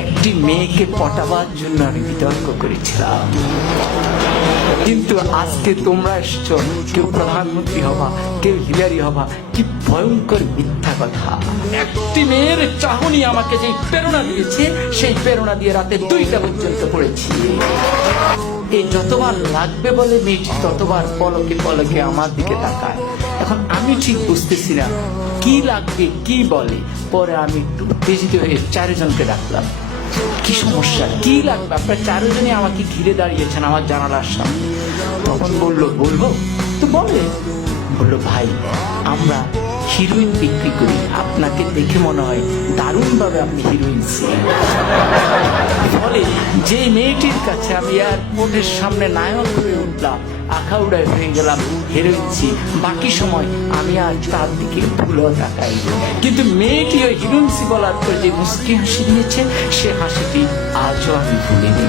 একটি মেয়েকে পটাবার জন্য আমি বিতর্ক করেছিলাম, কিন্তু আজকে তোমরা এসছো, কেউ প্রধানমন্ত্রী হবা, কেউ হিলারি হবা। কি ভয়ঙ্কর মিথ্যা কথা। একটি মেয়ের চাহনি আমাকে যে প্রেরণা দিয়েছে, সেই প্রেরণা দিয়ে রাতে 2টা পর্যন্ত পড়েছি। এই যতবার লাগবে বলে মেয়েটি ততবার পলকে পলকে আমার দিকে তাকায়। এখন আমি ঠিক বুঝতেছি না কি লাগবে কি বলে। পরে আমি একটু উত্তেজিত হয়ে 4 জনকে ডাকলাম। কি সমস্যা, কি লাগবে? আপনারা 4 জনই আমাকে ঘিরে দাঁড়িয়েছেন আমার জানালার সামনে। তখন বললো বলবো তো বলে। বললো ভাই, আমরা হিরোইন বিক্রি করি, আপনাকে দেখে মনে হয় দারুণ ভাবে আপনি হিরোইন ছিলেন। ফলে যে মেয়েটির কাছে আমি এয়ারপোর্টের সামনে নায়ক হয়ে উঠলাম, আখাউড়ায় হয়ে গেলাম হিরোইন ছি, বাকি সময় আমি আর তার দিকে ভুলও তাকাই। কিন্তু মেয়েটি ওই হিরোইন ছি বলার পর যে মুচকি হাসি দিয়েছে, সে হাসিটি আজও আমি ভুলিনি।